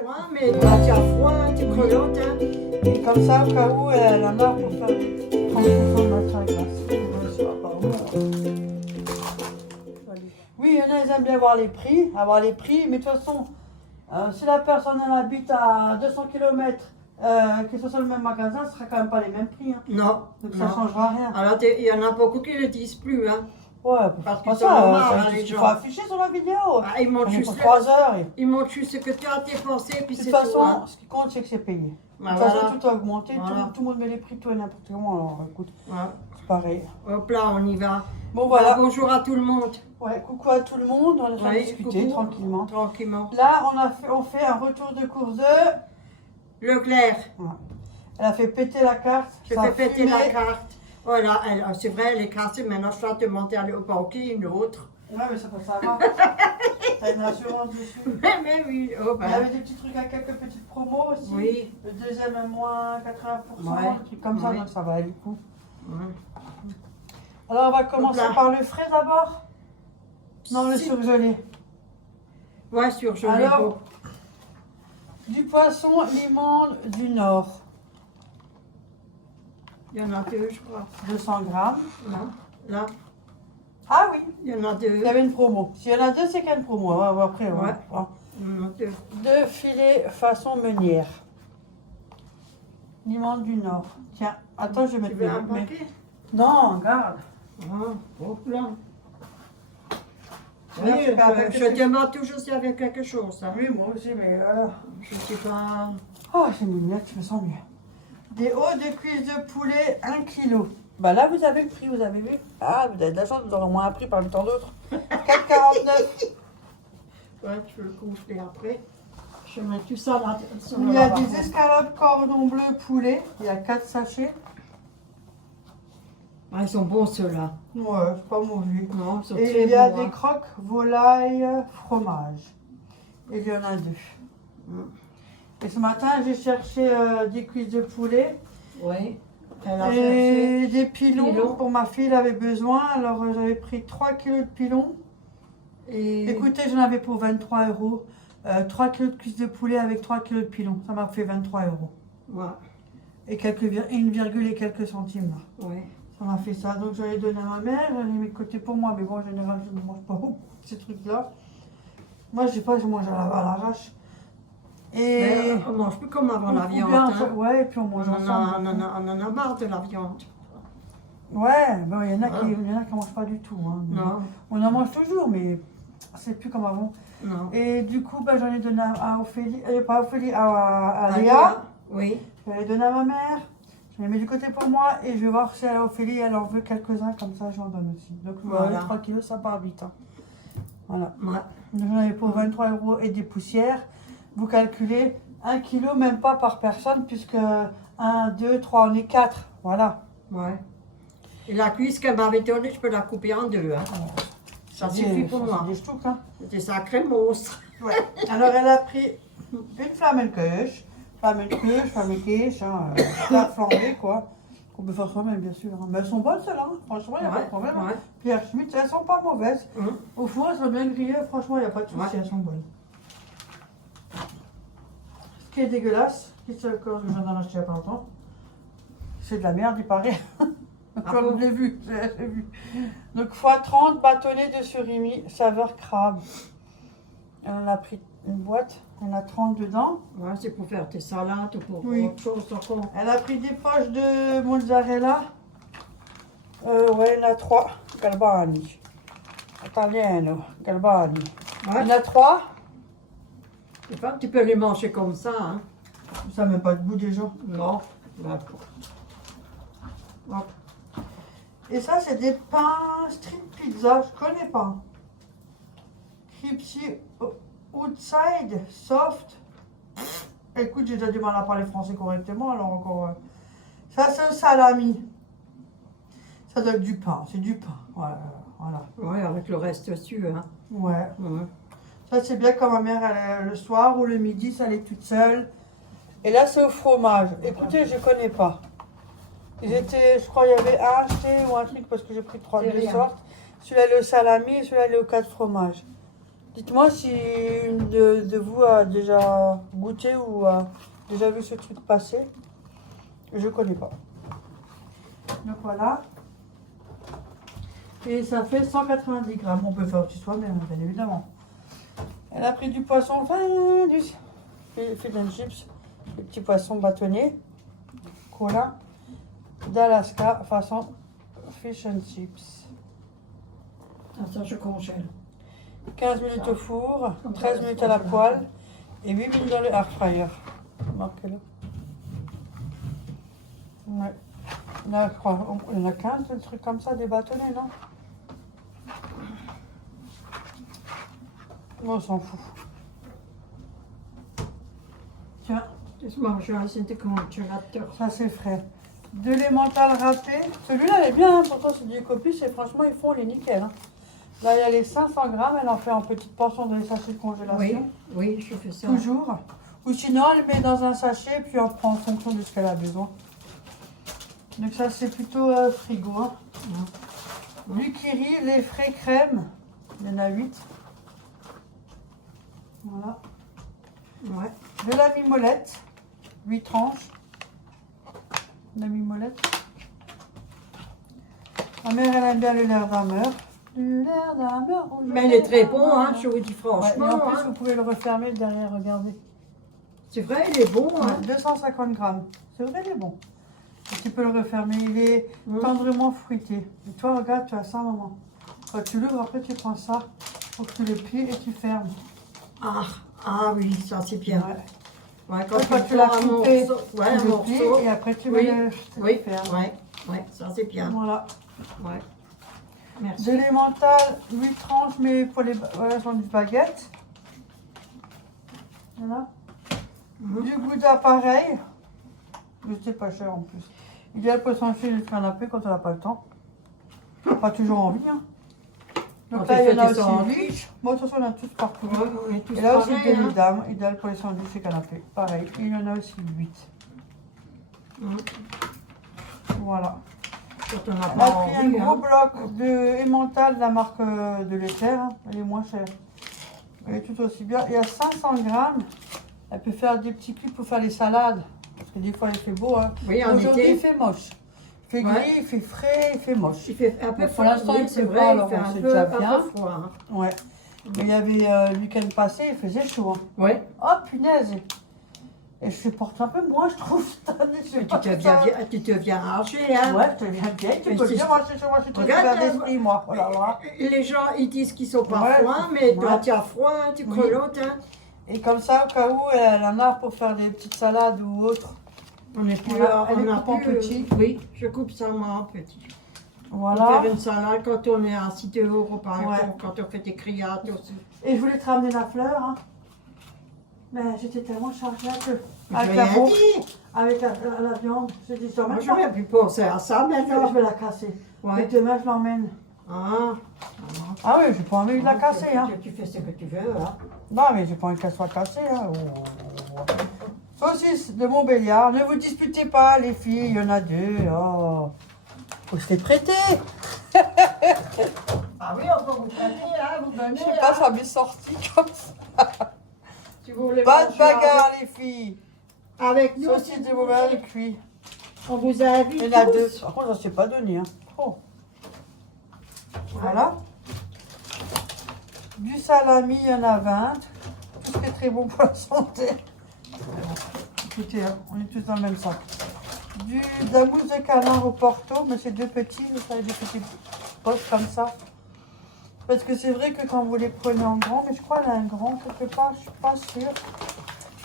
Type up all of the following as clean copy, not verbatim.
froid, mais quand il y a froid, tu grelottes. Hein. Et comme ça, au cas où elle en a pour faire de matière à glace. Oui, il y en a, ils aiment bien avoir les prix, mais de toute façon, si la personne elle habite à 200 km, que ce soit le même magasin, ce sera quand même pas les mêmes prix. Hein. Non. Donc ça ne changera rien. Alors, il y en a beaucoup qui ne le disent plus. Hein. Ouais, parce que ça, les gens. Il faut afficher sur la vidéo. Ah, ils montrent juste 3 heures. Ils montrent juste ce que tu as dépensé, puis de c'est toute tout. façon, Hein. ce qui compte, c'est que c'est payé. Bah, de toute façon, tout a augmenté, voilà. tout le monde met les prix, tout et n'importe comment. Alors écoute, Ouais. c'est pareil. Hop là, on y va. Bon, voilà. Bonjour à tout le monde. Ouais, coucou à tout le monde, on est en train de discuter coucou. tranquillement. Tranquillement. Là, on fait un retour de course de Leclerc. Voilà. Elle a fait péter la carte. Je fais péter la carte. Voilà, c'est vrai, elle est cassée. Maintenant, je dois te monter au banquier, une autre. Ouais, mais ça peut savoir. T'as une assurance dessus. Mais oui, oh ben. Il y avait des petits trucs à quelques petites promos aussi. Oui. Le deuxième à moins 80%, Ouais. un truc comme ça, Oui. donc ça va aller du coup. Ouais. Alors, on va commencer par le frais d'abord. Non, le Si. surgelé. Ouais, surgelé. Alors, du poisson limande du Nord. Il y en a deux, je crois. 200 grammes. Là, Ah oui, il y en a deux. il y avait une promo. S'il y en a deux, c'est qu'il y a une promo. On va voir après. Ouais. Voir. Il y en a deux. 2 filets façon meunière. Limande du Nord. Tiens, attends, je vais Tu mettre veux un mes- paquet? Non, garde. Ah, hop là. Ouais, Oui, c'est pas avec je demande toujours s'il y avait quelque chose. Hein. Oui, moi aussi, mais voilà. Je ne sais pas. Oh, c'est mignonne, je me sens mieux. Des hauts de cuisses de poulet, 1 kg. Bah là, vous avez le prix, vous avez vu. Ah, vous avez de la chance, vous aurez moins un prix parmi tant d'autres. 4,49. Ouais, tu peux le congeler après. Je mets tout ça là. Il y a des escalopes cordon bleu poulet. Il y a 4 sachets. Ah, ils sont bons ceux-là. Ouais, c'est pas mauvais. Non, ils sont Et très il y a bons. des Hein. croques volaille fromage. Et il y en a 2. Et ce matin, j'ai cherché des cuisses de poulet. Oui. Elle a cherché. Et des pilons pour ma fille, elle avait besoin. Alors j'avais pris 3 kg de pilons. Et... Écoutez, j'en avais pour 23 €. 3 kg de cuisses de poulet avec 3 kg de pilons. Ça m'a fait 23 €. Ouais. Et une virgule et quelques centimes. Là. Ouais. Ça m'a fait ça. Donc j'en ai donné à ma mère. J'en ai mis de côté pour moi. Mais bon, en général, je ne mange pas beaucoup ces trucs-là. Moi, je sais pas, je mange à l'arrache. Et Mais on mange plus comme avant la viande. bien, Hein. ouais, et puis on mange ensemble. On en a marre de la viande. Ouais, bon, il y en a qui ne mangent pas du tout. Hein. Non. On en mange toujours, mais c'est plus comme avant. Non. Et du coup, bah, j'en ai donné à Ophélie, pas à Ophélie, à Léa. Oui. J'en ai donné à ma mère. Je les mets du côté pour moi et je vais voir si à Ophélie, elle en veut quelques-uns, comme ça j'en donne aussi. Donc voilà. 3 kilos, ça part vite. Hein. Voilà. Ouais. Donc, j'en avais pour 23 € et des poussières. Vous calculez 1 kilo, même pas par personne, puisque 1, 2, 3, on est 4. Voilà. Ouais. Et la cuisse qu'elle m'avait donnée, je peux la couper en deux. Hein. Ça suffit pour moi. C'est des ch'touks, hein. C'est des sacrés monstres. Ouais. Alors elle a pris une flamencuche, flamenquiche, hein, la flambée quoi. Qu'on peut faire soi-même bien sûr. Hein. Mais elles sont bonnes celles-là, hein. Franchement il n'y a pas de problème. Hein. Pierre Schmitt, elles sont pas mauvaises. Au four elles sont bien grillées, franchement il n'y a pas de souci, elles sont bonnes. Ce qui est dégueulasse, qui c'est que je viens d'en acheter il n'y a pas longtemps, c'est de la merde il paraît. Comme je l'ai vu, j'ai vu. Donc x30 bâtonnets de surimi saveur crabe. Elle en a pris une boîte, il y en a 30 dedans. Ouais, c'est pour faire tes salades ou pour autre chose encore. Elle a pris des poches de mozzarella. Ouais, il y en a 3. Galbani. Italiano, Galbani. Ouais. Il y en a 3. C'est pas, tu peux les manger comme ça. Hein. Ça n'a même pas de goût déjà. Non. D'accord. Hop. Et ça, c'est des pains street pizza, je connais pas. Crispy outside, soft. Écoute, j'ai déjà du mal à parler français correctement, alors encore. Ça, c'est le salami. Ça doit être du pain, c'est du pain. Voilà. Ouais, avec le reste dessus. Hein. Ouais. Ouais. Ça, c'est bien quand ma mère, le soir ou le midi, ça elle est toute seule. Et là, c'est au fromage. Écoutez, je connais pas. Ils étaient, je crois, il y avait un acheté ou un truc parce que j'ai pris 2 sortes. Celui-là, le salami et celui-là, le 4 fromage. Dites-moi si une de vous a déjà goûté ou a déjà vu ce truc passer. Je connais pas. Donc voilà. Et ça fait 190 grammes. On peut faire aussi soi-même, bien évidemment. Elle a pris du poisson fin, du fish and chips, des petits poissons bâtonnés, cola, d'Alaska, façon fish and chips. Ça, je congèle. 15 minutes au four, 13 minutes à la poêle et 8 minutes dans le air fryer. Marquez-le. Ouais. Là, je crois, il y en a 15, des trucs comme ça, des bâtonnets, non? Bon, on s'en fout. Tiens, Laisse-moi manger un c'est comme un congélateur. ça c'est frais. De l'emmental râpé. Celui-là, il est bien, hein. Pourtant c'est du copice et franchement, ils font les nickel. Hein. Là, il y a les 500 grammes, elle en fait en petites portions dans les sachets de congélation. Oui, je fais ça. Toujours. Ou sinon, elle met dans un sachet, puis on prend en fonction de ce qu'elle a besoin. Donc ça, c'est plutôt frigo. Hein. Du kiri, les frais crème. Il y en a 8. Voilà. Ouais. De la mimolette. 8 tranches. De la mimolette. Ma mère, elle aime bien le lait d'ameur. Du lait d'ameur. Mais il est très bon, hein, je vous dis Ouais, et franchement. en plus, Hein. vous pouvez le refermer derrière, regardez. C'est vrai, il est bon. Hein. 250 grammes. C'est vrai, il est bon. Et tu peux le refermer. Il est tendrement fruité. Et toi, regarde, tu as ça, maman. Quand tu l'ouvres, après, tu prends ça. Faut que tu le plies et tu fermes. Ah oui, ça c'est bien. Ouais. Ouais, Quand tu l'as coupé, ouais, un tu le plies morceau. et après, tu Oui, vas le Oui, faire. ouais, ça c'est bien. Voilà. Ouais. Merci. De l'emmental, 8 tranches, mais pour les sandwich baguettes. Voilà. Du gouda pareil. C'est pas cher en plus. Idéal pour s'enfiler le canapé quand on n'a pas le temps. Pas toujours envie. Hein. Donc Quand là, tu il y en a fais tes aussi sandwichs. 8. Bon, de toute façon, on a tous partout. Ouais, on est tous Et là aussi, pareils, des hein. dames. Idéal pour les sandwichs et canapés. Pareil. Il y en a aussi 8. Voilà. Quand on n'a Elle a pas pris un envie, gros hein. bloc de emmental de la marque de Leclerc. Hein. Elle est moins chère. Elle est tout aussi bien. Il y a 500 grammes. Elle peut faire des petits cubes pour faire les salades. Parce que des fois, il fait beau. Hein. Oui, en Aujourd'hui, été. il fait moche. Il fait gris, il fait frais, il fait moche. Il fait un peu Mais froid. pour l'instant, oui, il c'est fait vrai, pas, il alors fait on un sait peu, déjà un bien. peu froid. Hein. Ouais. Mais il y avait le week-end passé, il faisait chaud. Hein. Ouais. Oh punaise! Et je supporte un peu moins, je trouve, cette année. Tu te viens arracher, hein. Ouais, je te viens bien, tu Mais peux le c'est- dire, moi je suis très Regarde, ouvert d'esprit, moi. Oh là là. Les gens, ils disent qu'ils sont pas Ouais, froids, mais toi, ouais. tu as froid, hein, tu Oui. grelottes, hein. Et comme ça, au cas où elle en a pour faire des petites salades ou autre. On est plus, Voilà, elle on les a coupe en plus, petits. Oui, je coupe ça moi en petit. Pour Voilà. faire une salade quand on est à 6 € par Ouais. exemple, quand on fait des criades aussi. Et je voulais te ramener la fleur, hein. Mais j'étais tellement chargée que. Je Avec l'ai la rien bourse, dit. avec la viande, j'ai dit ça. Moi, Même je n'aurais plus penser à ça je maintenant. vais la casser. Ouais. Et demain, je l'emmène. Ah. Ah oui, j'ai pas envie de la casser, hein. Tu fais ce que tu veux, hein. Non, mais j'ai pas envie qu'elle soit cassée, hein. Saucisse de Montbéliard. Ne vous disputez pas, les filles, il y en a 2. Oh. Faut se les prêter. Ah oui, on peut vous prêter, hein, vous venez. Je sais pas, hein. ça m'est sorti comme ça. Si vous voulez Pas de manger bagarre, les filles. avec nous, Saucisse si de vous Montbéliard voulez. cuit. On vous invite. Il y en a tous. 2. Par contre, ça s'est pas donné, hein. Oh. Voilà. Du salami, il y en a 20. Tout ce qui est très bon pour la santé. Écoutez, hein, on est tous dans le même sac. De la mousse de canard au Porto, mais c'est 2 petits, vous savez, des petits poches comme ça. Parce que c'est vrai que quand vous les prenez en grand, mais je crois qu'elle a un grand quelque part, je suis pas sûre.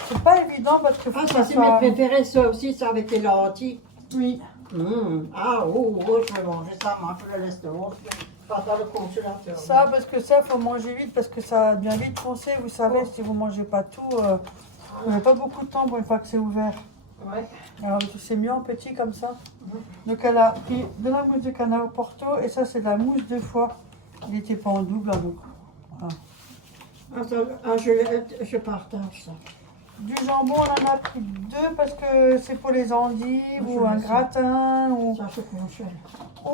C'est pas évident parce que faut Ah, que ça ça c'est soit... mes préférés, ça aussi, ça avec les lentilles. Oui. Ah, je vais manger ça, moi, je le laisse dehors. Pas dans le congélateur. Ça, parce que ça, faut manger vite, parce que ça devient vite foncé, vous savez, si vous mangez pas tout, vous n'avez pas beaucoup de temps pour une fois que c'est ouvert. Ouais. Alors, c'est mieux en petit comme ça. Donc, elle a pris de la mousse de canard au Porto, et ça, c'est de la mousse de foie. Il n'était pas en double, hein, donc voilà. Ah, je partage ça. Du jambon, on en a pris 2 parce que c'est pour les endives ou un gratin. Ou Ça, je congèle.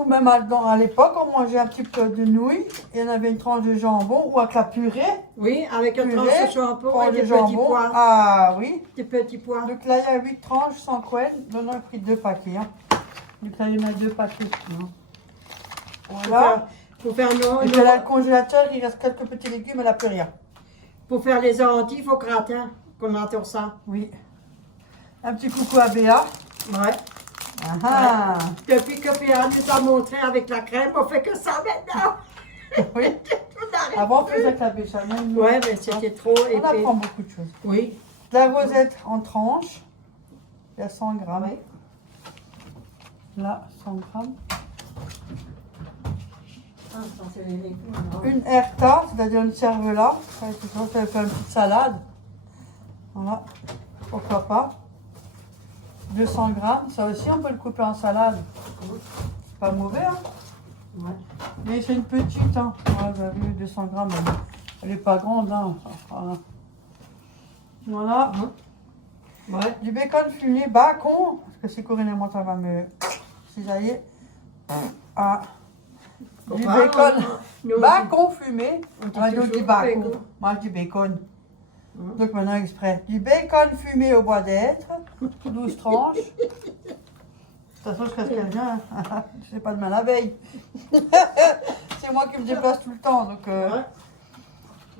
même à l'époque, on mangeait un petit peu de nouilles. Et on avait une tranche de jambon ou avec la purée. Oui, avec un Purée, tranche de jambon pour et le des petits jambon. pois. Ah oui. Des petits pois. Donc là, il y a 8 tranches sans couenne. Donc on a pris 2 paquets. Hein. Donc là, il y en a 2 paquets. Voilà. Pour faire nos, Et puis là, le congélateur, il reste quelques petits légumes, elle n'a plus rien. pour faire les endives au gratin, qu'on adore ça. Oui. Un petit coucou à Béa. Ouais. Ah ah. Depuis que Péa nous a montré avec la crème, on fait que ça maintenant. Oui. On n'arrête Avant, on plus. faisait avec la béchamel. nous. Ouais, mais c'était trop On épais. apprend beaucoup de choses. Oui. De la rosette en tranches. Il y a 100 grammes. Oui. Là, 100 grammes. Ah, ça, c'est les légumes, non. Une herta, c'est-à-dire une cervelas. Ça fait faire une petite salade. Voilà. Pourquoi pas. 200 grammes. Ça aussi, on peut le couper en salade. C'est pas mauvais, hein. Ouais. Mais c'est une petite, hein. Ouais, vous avez vu, 200 grammes. Elle est pas grande, hein. Voilà. Voilà. Ouais. Du bacon fumé, bacon. Parce que c'est Corinne et moi, ça va me cisailler. Ah. Du Enfin, bacon. nous, Bacon fumé. on dit Moi, je toujours dis bacon. bacon. Moi, je dis bacon. Donc maintenant, exprès. Du bacon fumé au bois d'être. 12 tranches. De toute façon, je reste quelqu'un. Je n'ai pas de mal la veille. C'est moi qui me déplace tout le temps. Donc, Ouais.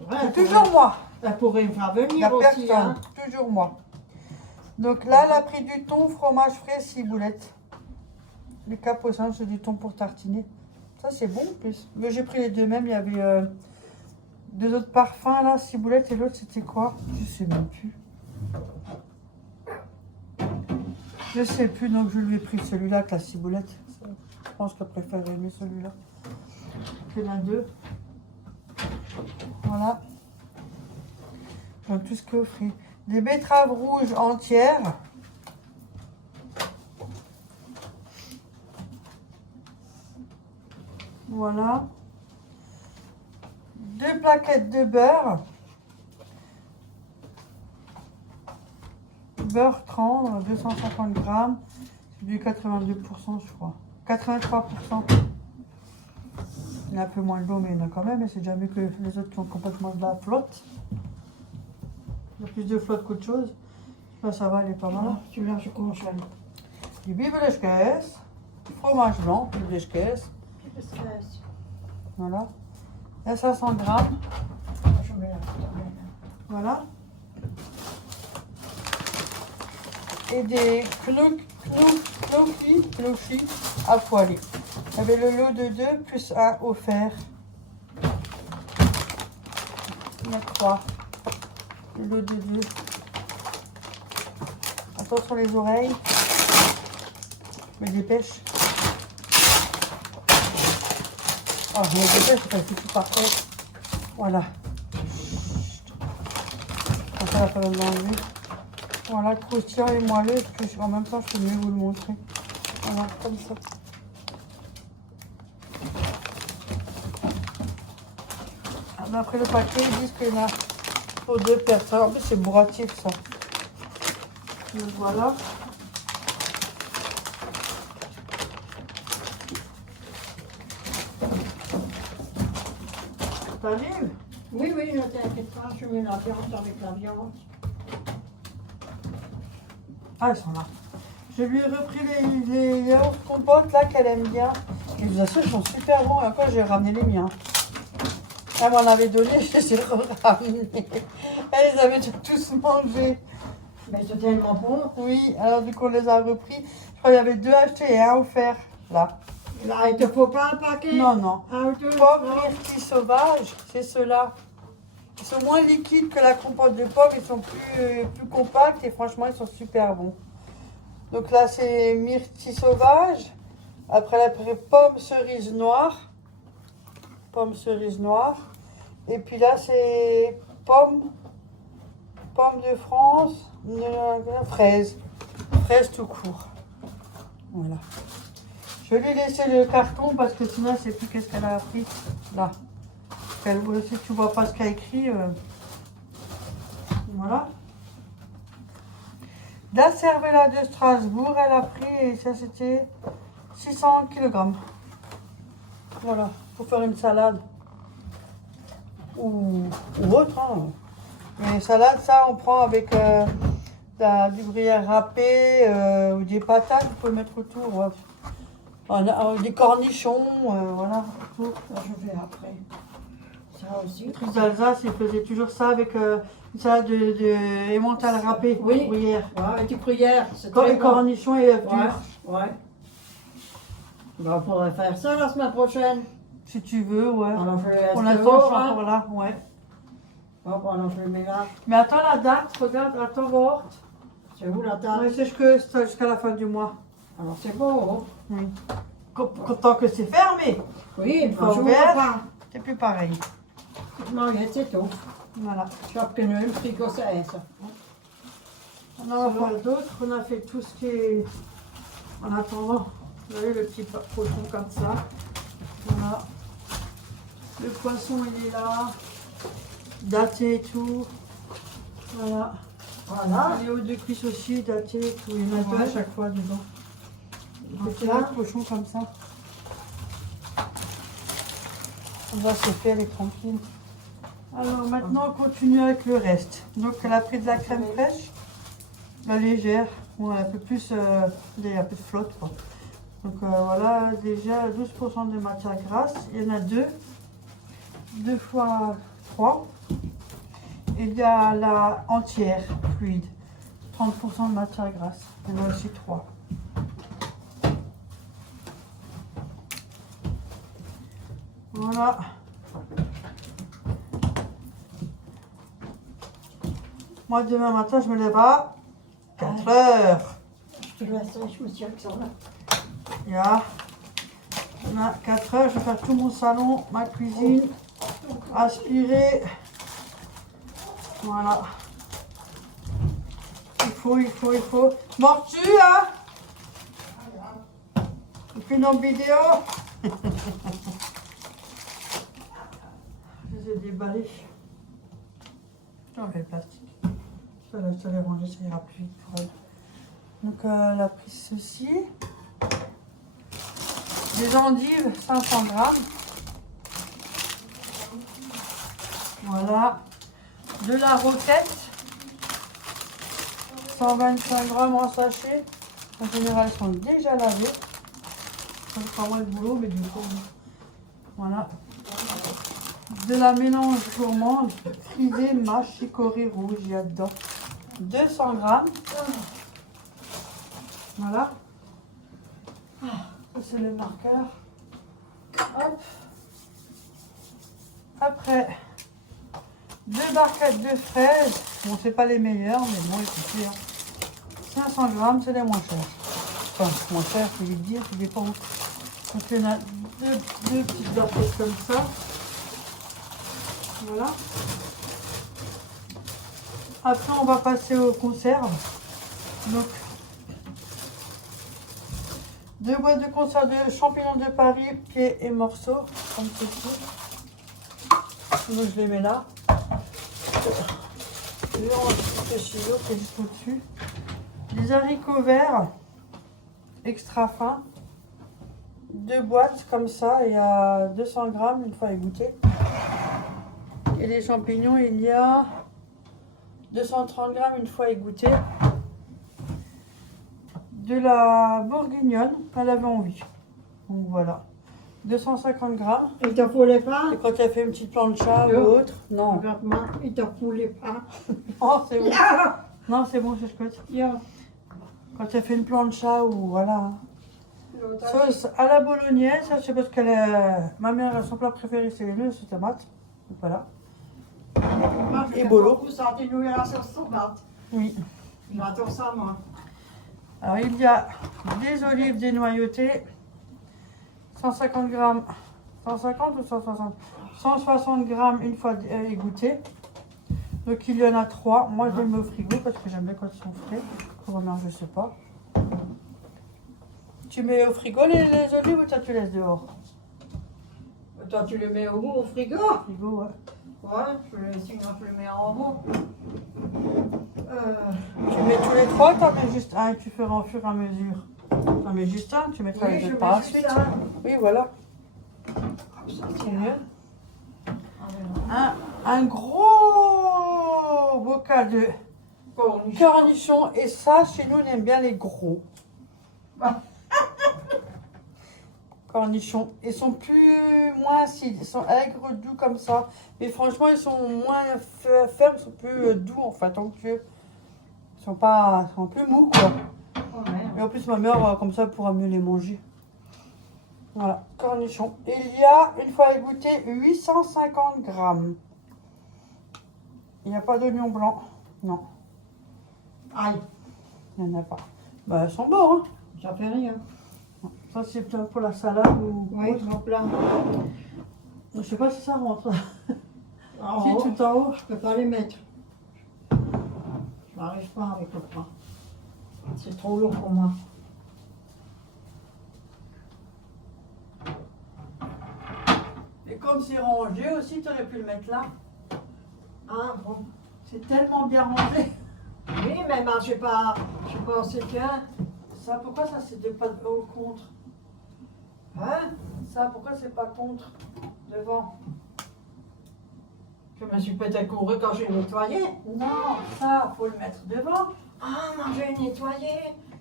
Ouais, c'est toujours moi. Elle pourrait me faire Il n'y a venir aussi. personne. Hein. Toujours moi. Donc là, elle a pris du thon, fromage frais, ciboulette. Les capucins, c'est du thon pour tartiner. Ça, c'est bon en plus. Mais j'ai pris les deux mêmes. Il y avait 2 autres parfums là, ciboulette et l'autre, c'était quoi? Je sais même plus. Je sais plus, donc je lui ai pris celui-là avec la ciboulette. Je pense qu'elle préférait mieux celui-là. Il y en a 2. Voilà. Donc tout ce que frit. Des betteraves rouges entières. Voilà. 2 plaquettes de beurre. Beurre tendre, 250 grammes. C'est du 82%, je crois. 83%. Il y a un peu moins d'eau, mais il y en a quand même. Mais c'est déjà mieux que les autres qui ont complètement de la flotte. Il y a plus de flotte qu'autre chose. Là, ça va, elle est pas mal. Celui-là, je congèle. Du bibelechkes. Fromage blanc, bibelechkes. Voilà. Il y a 500 grammes. Je mets là. Voilà. Et des clochis à poêler. Il y avait le lot de 2 plus 1 offert. Il y a 3. Le lot de 2. Attention les oreilles. Je me dépêche. Oh, je me dépêche parce que c'est parfait. Voilà. Comme ça, la peine d'enlever. Voilà, croustillant et moelleux. Et puis, en même temps, je peux mieux vous le montrer. Voilà, comme ça. Après le paquet, ils disent qu'il y en a pour 2 personnes. En plus, c'est bourratif, ça. Donc, voilà. T'arrives? Oui, oui, ne t'inquiète pas, je mets la viande avec la viande. Ah, ils sont là. Je lui ai repris les yaourts compotes là qu'elle aime bien. Et je vous assure, ils sont super bons. Et encore, j'ai ramené les miens. Elle m'en avait donné, je les ai ramenés. Elle les avait déjà tous mangés. Mais c'est tellement bon. Oui, alors du coup, on les a repris. Je crois qu'il y avait 2 achetés et 1 offert. Là. Là, il te faut pas un paquet. Non, non. Un ou deux. Pommes non. myrtilles sauvages, c'est ceux-là. Ils sont moins liquides que la compote de pommes. Ils sont plus compacts et franchement, ils sont super bons. Donc là, c'est myrtilles sauvages. Après, pomme cerise noire. Pomme cerise noire. Et puis là, c'est pomme de France, fraise. Fraise tout court. Voilà. Je vais lui laisser le carton parce que sinon, je ne sais plus qu'est-ce qu'elle a appris. Là. Si tu ne vois pas ce qu'il y a écrit. Voilà. La cervella de Strasbourg, elle a pris, et ça c'était 600 kg. Voilà, pour faire une salade. Ou autre. Hein. Mais salade, ça, on prend avec du gruyère râpé ou des patates, vous pouvez mettre autour. Ouais. Des cornichons, voilà. Tout. Ça, je fais après. Ça aussi. Les d'Alsace, ils faisaient toujours ça avec une salade de emmental râpé, Oui. gruyère. Ouais, avec du gruyère. C'est Quand très les bon. cornichons et œufs Ouais, durs. ouais. Ben, on pourrait faire ça la semaine prochaine. Si tu veux, ouais. On en fait Pour un l'instant, je suis hein. encore là, ouais. Bon, ben, on en fait le mélange. Mais attends la date, regarde, attends voir. C'est où la table? Ouais, c'est jusqu'à la fin du mois. Alors c'est beau. Hein? Oui. Tant que c'est fermé, Oui, une fois fois jour ouvert. pas. c'est plus pareil. Manger, c'est tout. Voilà. Chaque que nous, le frigo, c'est ça. On en a pas d'autres. On a fait tout ce qui est en attendant. Vous voyez le petit poisson comme ça. Voilà. Le poisson il est là. Daté et tout. Voilà. Voilà. Les hauts de cuisse aussi, daté et tout. Il y en a deux à chaque fois dedans. Petit Voilà. pochon comme ça. On va se faire les tranquilles. Alors maintenant on continue avec le reste. Donc elle a pris de la crème fraîche, la légère, bon, un peu plus, il y a un peu de flotte quoi. Donc voilà, déjà 12% de matière grasse. Il y en a deux fois 3. Et il y a la entière fluide, 30% de matière grasse. Il y en a aussi 3. Voilà. Moi, demain matin, je me lève à 4 heures. Je te laisse, je me suis avec ça là. Ya. À 4 heures, je vais faire tout mon salon, ma cuisine, aspirer. Voilà. Il faut. Mortu, hein? Et puis nos vidéos. Je les ai déballés. J'enlève le plastique. Je vais les ranger, ça ira plus vite pour elle. Donc elle a pris ceci. Des endives, 500 grammes. Voilà. De la roquette. 125 grammes en sachet. En général, elles sont déjà lavées. Ça fera moins le boulot, mais du coup. Voilà. De la mélange gourmande, frisée, mâche, chicorée rouge, il y a dedans 200 grammes. Voilà. Ça c'est le marqueur. Hop. Après, 2 barquettes de fraises. Bon, c'est pas les meilleures, mais bon, écoutez, 500 grammes, c'est les moins chers. Enfin, moins chers, c'est vite dire, ça dépend. Donc il y en a deux petites barquettes comme ça. Voilà. Après, on va passer aux conserves. Donc, 2 boîtes de conserve de champignons de Paris, pieds et morceaux, comme ceci. Donc, je les mets là. Et on va mettre le ciseau qui est juste au-dessus. Des haricots verts, extra fins. 2 boîtes comme ça, il y a 200 grammes une fois égouttées. Et les champignons, il y a 230 grammes une fois égouttée. De la bourguignonne, elle avait envie. Donc voilà. 250 grammes. Il te faut les pains? Et quand elle fait une petite plancha ou autre, non. Regarde-moi, il te faut les pains. Oh, c'est bon. Ya! Non, c'est bon, c'est chouette. Ya! Quand elle fait une plancha ou voilà. Sauce à la bolognaise, ça c'est parce qu'elle est... Ma mère, son plat préféré, c'est les nœuds de tomates. Donc voilà. Et bolo. Vous sentez nous la sauce tomate. Oui. J'adore ça, moi. Alors il y a des olives dénoyautées, 150 grammes, 150 ou 160 160 grammes une fois égouttées. Donc il y en a 3. Moi je les mets au frigo parce que j'aime bien quand ils sont frais. Comment je sais pas. Tu mets au frigo les olives ou toi tu laisses dehors? Toi, tu les mets au frigo? Au frigo, ouais. Ouais, sinon je les mets en haut. Tu mets tous les 3, tu en mets juste un et tu feras au fur et à mesure. Tu en mets juste un, tu mettras Oui, les je deux par la mets juste suite. un. Oui, voilà. Comme ça, C'est tiens. mieux. Ah, Un gros bocal de cornichons. Et ça, chez nous, on aime bien les gros. Cornichons. Ils sont moins acides. Ils sont aigres, doux comme ça. Mais franchement, ils sont moins fermes, ils sont plus doux en fait. Donc, ils sont plus mous quoi. Oh merde. Et en plus, ma mère, comme ça, elle pourra mieux les manger. Voilà, cornichons. Et il y a, une fois égoutté, 850 grammes. Il n'y a pas d'oignon blanc. Non, Aïe, il n'y en a pas. Bah, elles sont bons, hein. ça fait rien. Ça, c'est peut-être pour la salade ou Oui, autre. mon plat. Je sais pas si ça rentre. En Si, haut, tout en haut. je peux pas les mettre. Je n'arrive pas avec le bras. C'est trop lourd pour moi. Et comme c'est rangé aussi, tu aurais pu le mettre là. Ah bon. C'est tellement bien rangé. Oui, mais moi, je pensais que... Ça, pourquoi ça, c'était pas au contre? Hein? Ça, pourquoi c'est pas contre? Devant. Je me suis peut-être couru quand j'ai nettoyé. Non, ça, faut le mettre devant. Ah, moi j'ai nettoyé.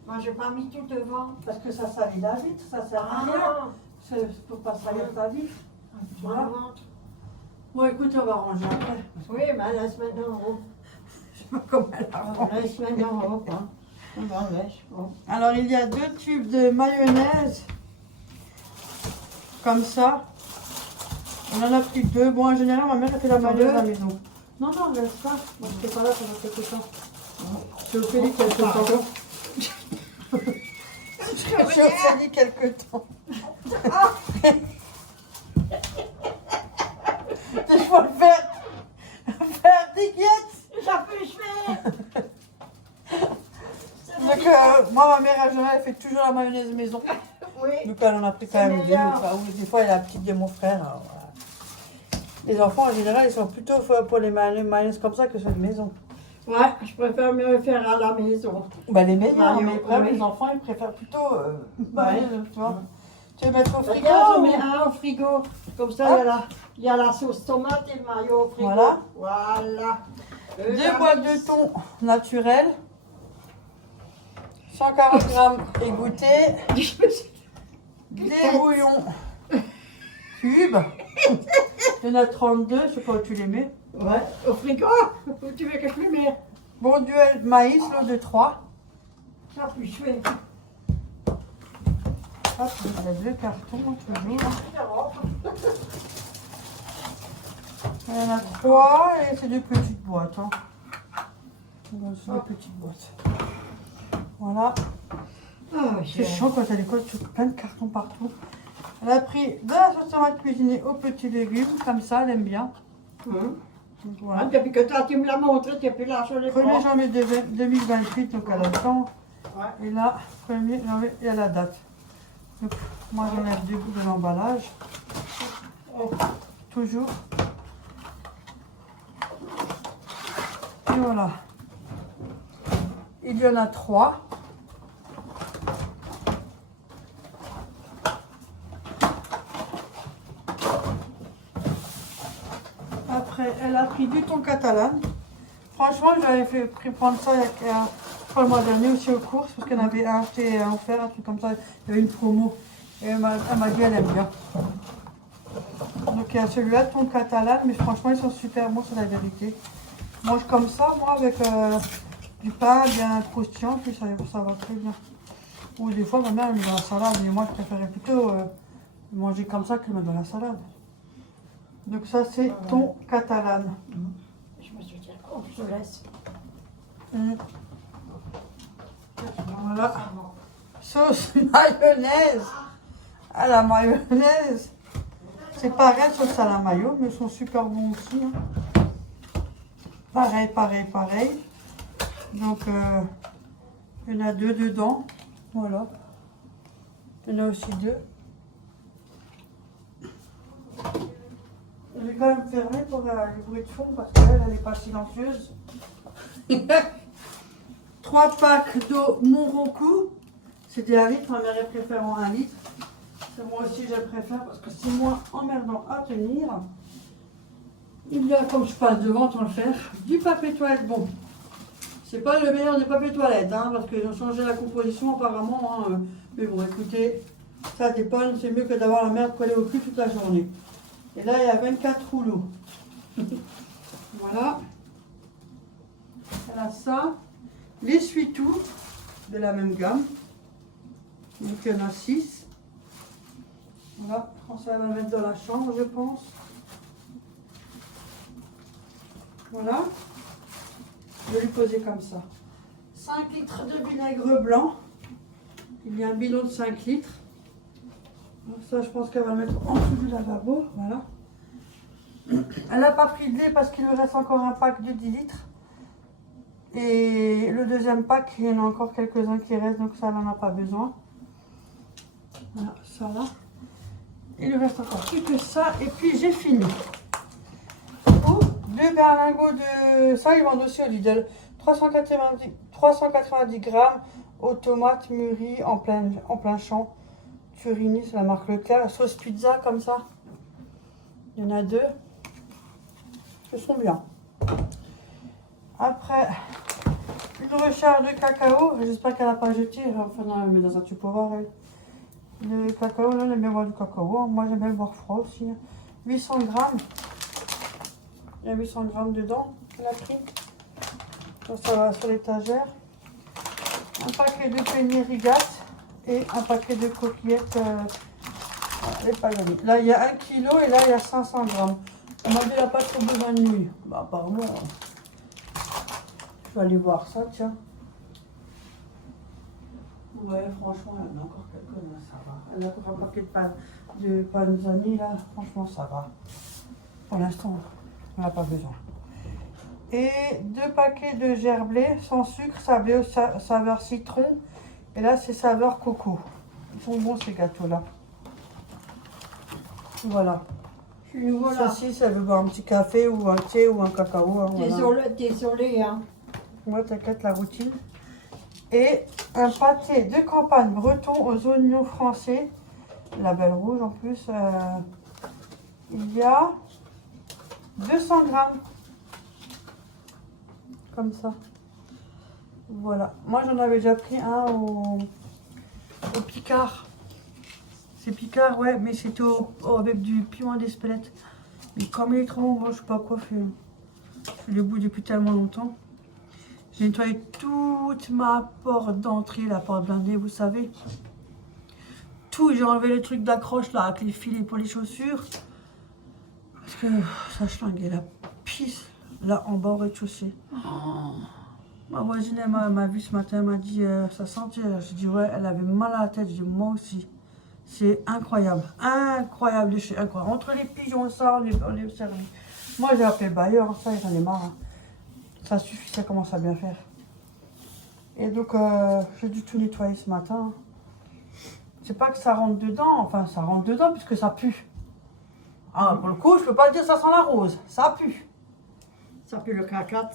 Moi j'ai pas mis tout devant. Parce que ça salit la vitre, ça sert à rien. Ah, C'est pour pas salir ta vitre. Tu vois? vraiment. Bon, écoute, on va ranger après. Oui, mais laisse maintenant en haut. Je sais pas comment elle a rangé. Laisse maintenant en haut, quoi. Bon, laisse. Bon. Alors, il y a 2 tubes de mayonnaise. Comme ça. On en a pris 2. Bon, en général, ma mère a fait la mayonnaise à la maison. Non, non, laisse ça. Moi, je n'étais pas là pendant quelques temps. J'ai offert quelques temps. J'ai offert quelques temps. Il faut le faire des guettes. Ça peut se faire. Donc, moi, ma mère, en général, elle fait toujours la mayonnaise maison. Oui. Donc, elle en a pris quand même 2. meilleur. Des fois, il y a la petite de mon frère. Alors, voilà. Les enfants, en général, ils sont plutôt pour les mayonnaises comme ça que ceux de maison. Ouais, je préfère mieux faire à la maison. Bah, les meilleurs, Mayo, mais après, oui. les enfants, ils préfèrent plutôt mayonnaise, tu vois. Tu veux mettre au frigo Regarde, je ou- mets un au frigo. Comme ça, il y a la sauce tomate et le maillot au frigo. Voilà. Voilà. 2 boîtes de thon naturel. 140 grammes égouttés. Des bouillons cubes. Il y en a 32, je sais pas où tu les mets. Ouais, au frigo. Où tu veux que je le mette? Bonduelle maïs, lot de 3. Ça puis je fais. Hop, il y a 2 cartons, toujours. Il y en a 3 et c'est 2 petites boîtes. Hein. C'est 2 petites boîtes. Voilà. Ah, C'est chaud quand elle écoute plein de cartons partout. Elle a pris de la sauce tomate cuisinée aux petits légumes, comme ça, elle aime bien. Donc, voilà. Depuis que toi tu me l'as montré, tu n'es plus là sur les 1er janvier 2028, donc elle a le temps. Ouais. Et là, 1er janvier, il y a la date. Donc, moi j'enlève 2 bouts de l'emballage. Toujours. Et voilà. Il y en a 3. Après, elle a pris du thon catalan. Franchement, j'avais pris prendre ça je crois, le mois dernier aussi aux courses, parce qu'elle avait acheté à offert, un truc comme ça. Il y avait une promo. Et elle m'a dit elle aime bien. Donc il y a celui-là, thon catalan, mais franchement, ils sont super bons, c'est la vérité. Je mange comme ça, moi, avec du pain bien croustillant, puis ça va très bien. Ou des fois, ma mère, elle met dans la salade, mais moi, je préférais plutôt manger comme ça que mettre dans la salade. Donc ça, c'est thon catalan. Je me suis dit, oh, je te laisse. Voilà. Sauce mayonnaise. À la mayonnaise. C'est pareil, sauce à la mayo, mais ils sont super bons aussi. Hein. Pareil. Donc, il y en a 2 dedans. Voilà. Il y en a aussi 2. Je vais quand même fermer pour les bruits de fond parce qu'elle, elle n'est pas silencieuse. 3 packs d'eau Monroku. C'est des 1 litre, ma mère préfère en 1 litre. Moi aussi je préfère parce que c'est moins emmerdant à tenir. Il y a, comme je passe devant, tant le faire, du papier toilette. Bon, c'est pas le meilleur des papiers toilettes, hein, parce qu'ils ont changé la composition apparemment. Hein, mais bon, écoutez, ça dépanne, c'est mieux que d'avoir la merde collée au cul toute la journée. Et là, il y a 24 rouleaux. Voilà. Elle a ça. L'essuie-tout de la même gamme. Donc il y en a 6. Voilà, François va le mettre dans la chambre, je pense. Voilà. Je vais lui poser comme ça. 5 litres de vinaigre blanc. Il y a un bidon de 5 litres. Donc ça, je pense qu'elle va le mettre en dessous du lavabo. Voilà. Elle n'a pas pris de lait parce qu'il lui reste encore un pack de 10 litres. Et le deuxième pack, il y en a encore quelques-uns qui restent, donc ça, elle n'en a pas besoin. Voilà, ça là. Il lui reste encore plus que ça. Et puis, j'ai fini. Oh, 2 berlingots de... Ça, ils vendent aussi au Lidl. 390 grammes aux tomates mûries en plein champ. Turini, c'est la marque Leclerc. Sauce pizza, comme ça. Il y en a 2. Ils sont bien. Après, une recharge de cacao. J'espère qu'elle n'a pas jeté. Enfin, non, elle met dans un tupperware, elle. Le cacao, là, elle aime bien boire du cacao. Moi, j'aime bien le boire froid aussi. 800 grammes. Il y a 800 grammes dedans. Elle a pris. Ça va sur l'étagère. Un paquet de peignets Rigat. Et un paquet de coquillettes. Les pagani. Là, il y a 1 kg et là, il y a 500 grammes. On m'a dit qu'elle n'a pas trop besoin de nuit. Bah, apparemment. Je vais aller voir ça, tiens. Ouais, franchement, il y en a encore quelques-uns, ça va. Elle a encore un paquet de panzani, là. Franchement, ça va. Pour l'instant, on n'a pas besoin. Et 2 paquets de gerblé sans sucre, sablé au saveur citron. Et là, c'est saveur coco. Ils sont bons, ces gâteaux-là. Voilà. Voilà. Ça, si, ça veut boire un petit café ou un thé ou un cacao. Hein, voilà. Désolé, hein. Moi, t'inquiète, la routine. Et un pâté de campagne breton aux oignons français. La belle rouge en plus. Il y a 200 grammes. Comme ça. Voilà. Moi, j'en avais déjà pris un au Picard. C'est Picard, ouais, mais c'était avec du piment d'Espelette. Mais comme il est trop bon, moi, je sais pas quoi faire. Je fais le bout depuis tellement longtemps. J'ai nettoyé toute ma porte d'entrée, la porte blindée, vous savez. Tout, j'ai enlevé les trucs d'accroche là, avec les filets pour les chaussures. Parce que ça schlinguait la pisse là en bas au rez-de-chaussée. Oh. Ma voisine, elle m'a vu ce matin, elle m'a dit, ça sentait. J'ai dit, ouais, elle avait mal à la tête. J'ai dit, moi aussi. C'est incroyable, incroyable, incroyable. Entre les pigeons, ça, on les servi. Moi, j'ai appelé le bailleur, ça, j'en ai marre. Hein. Ça suffit, ça commence à bien faire. Et donc, j'ai dû tout nettoyer ce matin. C'est pas que ça rentre dedans, enfin, ça rentre dedans puisque ça pue. Ah, pour le coup, je peux pas dire ça sent la rose, ça pue. Ça pue le cacat.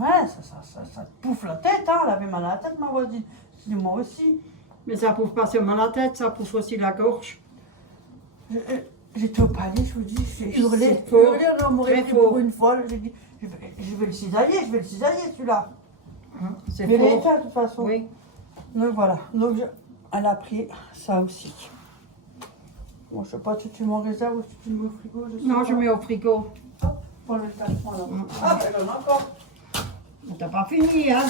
Ouais, ça te bouffe la tête, hein. Elle avait mal à la tête, ma voisine. Je dis, moi aussi. Mais ça bouffe pas seulement la tête, ça bouffe aussi la gorge. J'étais au palais, je vous dis, j'ai hurlé. C'est faux. On m'aurait pris pour une folle. J'ai dit, je vais le cisailler, celui-là. C'est Mais il est faux. éteint de toute façon. Oui. Donc voilà, donc elle a pris ça aussi. Bon, je sais pas si tu m'en réserves ou si tu le mets au frigo. Je sais Non, pas. je mets au frigo. Hop, prends le tachon là. Ah, ben il y en a encore. T'as pas fini, hein?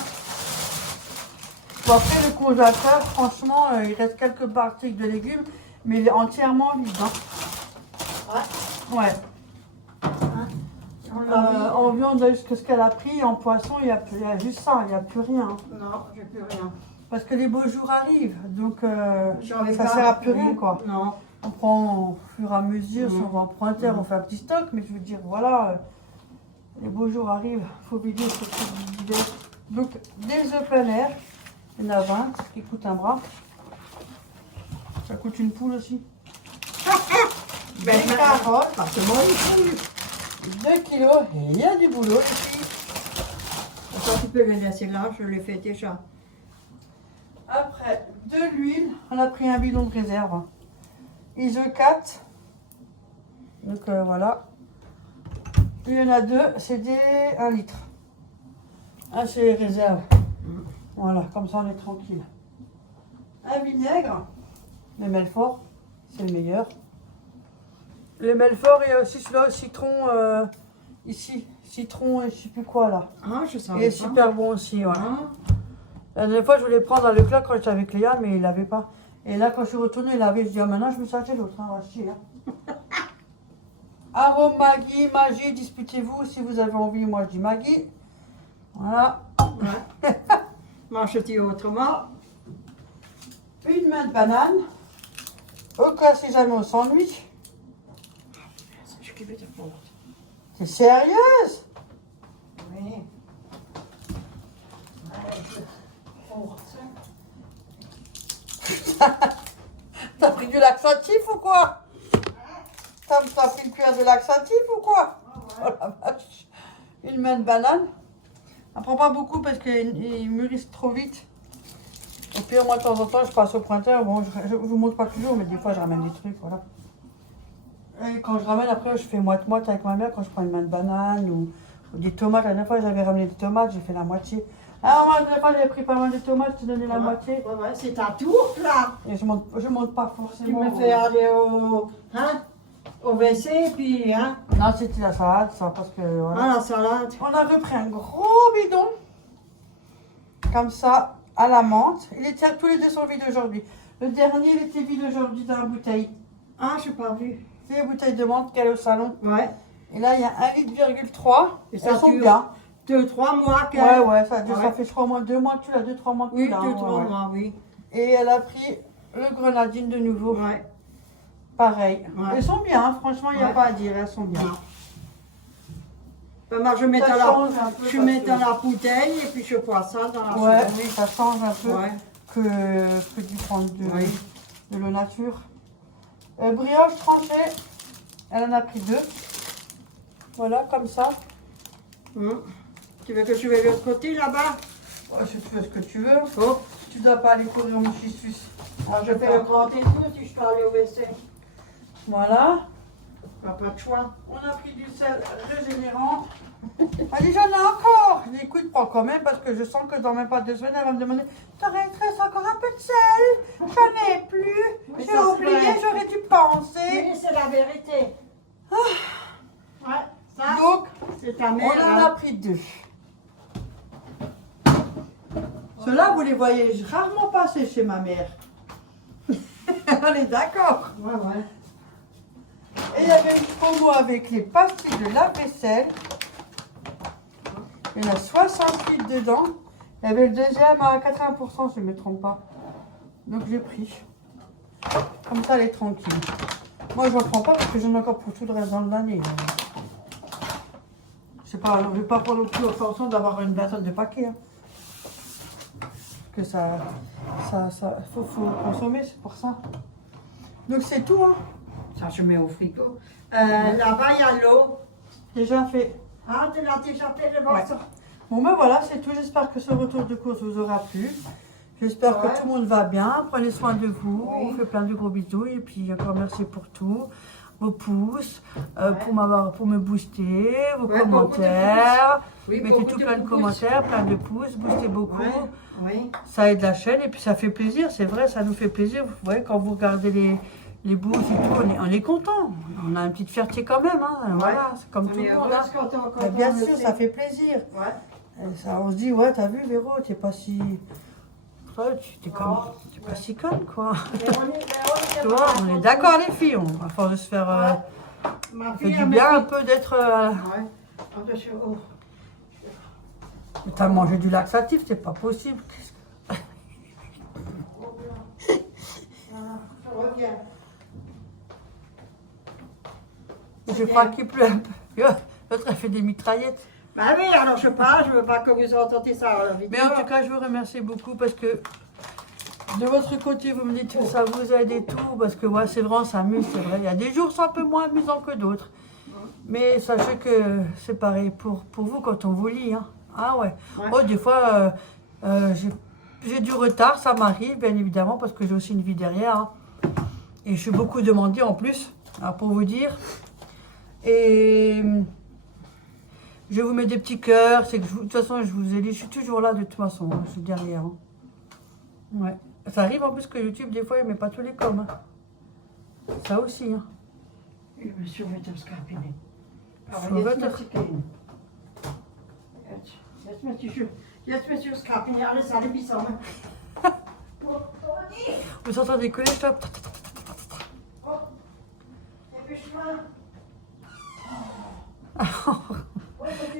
Bon, après, le congélateur, franchement, il reste quelques parties de légumes, mais il est entièrement vide. Hein. Ouais. En viande, là, jusqu'à ce qu'elle a pris, en poisson, il y a juste ça, il n'y a plus rien. Non, j'ai plus rien. Parce que les beaux jours arrivent, donc J'en ai ça pas. sert à plus rien, quoi. Non. On prend au fur et à mesure, si on va emprunter, on fait un petit stock, mais je veux dire, voilà, les beaux jours arrivent, il faut vider ce truc d'idée. Donc, des œufs plein air, il y en a 20, qui coûtent un bras. Ça coûte une poule aussi. Ben, Des carottes, parce que moi, il faut. 2 kilos, et il y a du boulot ici. Ça, tu peux les laisser là, je l'ai fait déjà. Après, de l'huile. On a pris un bidon de réserve. ISO 4. Donc voilà. Il y en a deux, c'est des 1 litre. Un, c'est les réserves. Voilà, comme ça on est tranquille. Un vinaigre. Le Melfort, c'est le meilleur. Le Melfort et aussi celui-là, citron, ici. Citron et je sais plus quoi là. Ah, je Il savais est pas. super bon aussi, ouais. Ah, La dernière fois, je voulais prendre à Leclerc quand j'étais avec Léa, mais il l'avait pas. Et là, quand je suis retournée, il l'avait. Je dis, ah, maintenant, je me suis acheté l'autre. Hein, on va chier, hein. Arôme Maggi, Maggi, disputez-vous si vous avez envie. Moi, je dis Maggi. Voilà. ouais. Moi, je dis autrement. Une main de banane. Au cas si jamais on s'ennuie. Je qui vais te prendre. T'es sérieuse? Oui. T'as pris du laxatif ou quoi? T'as pris une cuillère de laxatif ou quoi? Oh la vache. Une main de banane. On prend pas beaucoup parce qu'ils mûrissent trop vite. Et puis moi de temps en temps je passe au printemps. Bon, je vous montre pas toujours, mais des fois je ramène des trucs, voilà. Et quand je ramène après, je fais moite-moite avec ma mère quand je prends une main de banane ou des tomates. La dernière fois j'avais ramené des tomates, j'ai fait la moitié. Ah, moi la dernière fois j'avais pris pas mal de tomates, je te donnais la moitié. Ouais, ouais, c'est ta tour, là. Et je monte pas forcément. Tu me fais aller au WC, puis, hein. Non, c'était la salade, ça, parce que voilà. Ah, la salade. On a repris un gros bidon, comme ça, à la menthe. Tous les deux sont vides aujourd'hui. Le dernier, il était vide aujourd'hui dans la bouteille. Ah, je n'ai pas vu. C'est les bouteilles de menthe qu'elle est au salon. Ouais. Et là, il y a 1,3 litre. Et Elles sont dure bien. 2-3 mois qu'elle. Ouais, ouais, ça Ouais. fait je crois au moins 2 mois que tu l'as, 2-3 mois que Oui, tu l'as. 2-3 ouais. mois, oui. Et elle a pris le grenadine de nouveau. Ouais. Pareil. Ouais. Elles sont bien, hein, franchement, il n'y a Ouais. pas à dire, elles sont bien. Non. Ben, moi, je mets Ça dans la, change un peu je parce mets que- dans la bouteille et puis je bois ça dans la Ouais, journée. ça change un peu Ouais. que du prendre Oui. de l'eau nature. Brioche tranchée, elle en a pris 2. Voilà, comme ça. Tu veux que je vais de l'autre côté là-bas? Oh, si tu fais ce que tu veux. Oh. Tu dois pas aller courir au Michissus. Alors, je fais le grand étour si je dois aller au WC. Voilà. Pas de choix. On a pris du sel régénérant. Elle dit, j'en ai encore. Je dis, écoute, prends quand même parce que je sens que dans même pas 2 semaines, elle va me demander, t'aurais reste encore un peu de sel? J'en ai plus. Mais J'ai ça, c'est oublié, vrai. j'aurais dû penser. Oui, c'est la vérité. Ouais, ça, Donc, c'est ta on mère. en hein. a pris 2. Ceux-là, vous les voyez rarement passer chez ma mère. On est d'accord. Ouais, ouais. Et il y avait une promo avec les pastilles de lave-vaisselle. Il y en a 60 litres dedans. Il y avait le deuxième à 80%, si je ne me trompe pas. Donc j'ai pris. Comme ça, elle est tranquille. Moi, je ne prends pas parce que j'en ai encore pour tout le reste dans l'année. Je ne vais pas prendre non plus attention d'avoir une vingtaine de paquets. Hein. Que ça faut consommer, c'est pour ça. Donc c'est tout. Hein. Ça, je mets au frigo. Là-bas, il y a l'eau. Déjà fait. Ah, tu l'as déjà fait le Ouais. morceau. Bon ben voilà, c'est tout. J'espère que ce retour de course vous aura plu. J'espère Ouais. que tout le monde va bien. Prenez soin de vous. Oui. On vous fait plein de gros bisous. Et puis encore merci pour tout. Vos pouces, Ouais. pour me booster, vos Ouais, beaucoup de commentaires. Oui, Mettez beaucoup tout de plein de pouces. commentaires, plein de pouces, boostez beaucoup. Ouais, oui. Ça aide la chaîne et puis ça fait plaisir, c'est vrai, ça nous fait plaisir. Vous voyez, quand vous regardez les boosts et tout, on est content. On a une petite fierté quand même. Hein. Voilà, c'est comme tout On est le monde. heureuse Hein. quand on- quand Mais bien on le sûr, fait. ça fait plaisir. Ouais. Et ça, on se dit, ouais, t'as vu, Véro, t'es pas si. Ouais, t'es pas si conne, quoi. Mais Tu vois, on est d'accord, les filles. À force de se faire. Ma Ça fait fille, du elle bien me un dit- peu d'être. Ouais. Attention. Oh. Mais t'as mangé du laxatif, c'est pas possible. Voilà, je reviens. Je crois qu'il pleut un peu. L'autre, elle fait des mitraillettes. Bah oui, alors je parle, je veux pas que vous entendiez ça à la vidéo. Mais en tout cas, je vous remercie beaucoup parce que de votre côté, vous me dites que ça vous aide et tout. Parce que ouais, c'est vrai, on s'amuse, c'est vrai. Il y a des jours, c'est un peu moins amusant que d'autres. Mais sachez que c'est pareil pour vous quand on vous lit. Hein. Ah ouais. Ouais. Oh, des fois, j'ai du retard, ça m'arrive, bien évidemment, parce que j'ai aussi une vie derrière. Hein. Et je suis beaucoup demandée en plus, alors, pour vous dire. Et je vous mets des petits cœurs. C'est que de toute façon, je vous ai dit, je suis toujours là de toute façon. Hein, je suis derrière. Hein. Ouais. Ça arrive en plus que YouTube, des fois, il ne met pas tous les coms. Hein. Ça aussi. Hein. Ich bin schon wieder Skapinen. Schon Aber jetzt wieder? muss ich gehen. Jetzt muss ich Skapinen, alles alle zusammen. Vous entendez que les top.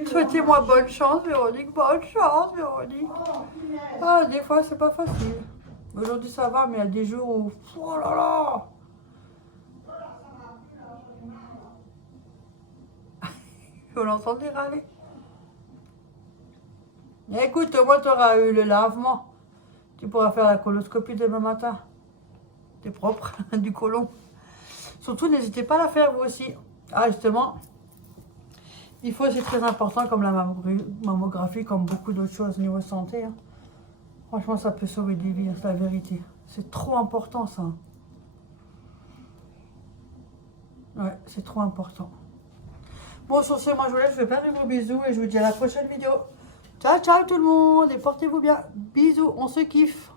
Souhaitez-moi bonne chance, Véronique. Bonne chance, Véronique. Ah, des fois, c'est pas facile. Aujourd'hui, ça va, mais il y a des jours où... Oh là là. Vous l'entendez râler. Écoute, moi, tu auras eu le lavement. Tu pourras faire la coloscopie demain matin. T'es propre, du côlon. Surtout, n'hésitez pas à la faire, vous aussi. Ah, justement, il faut, c'est très important, comme la mammographie, comme beaucoup d'autres choses niveau santé. Hein. Franchement, ça peut sauver des vies, c'est la vérité. C'est trop important, ça. Ouais, c'est trop important. Bon, sur ce, moi, je vous laisse, je fais plein de gros bisous et je vous dis à la prochaine vidéo. Ciao, ciao tout le monde et portez-vous bien. Bisous, on se kiffe.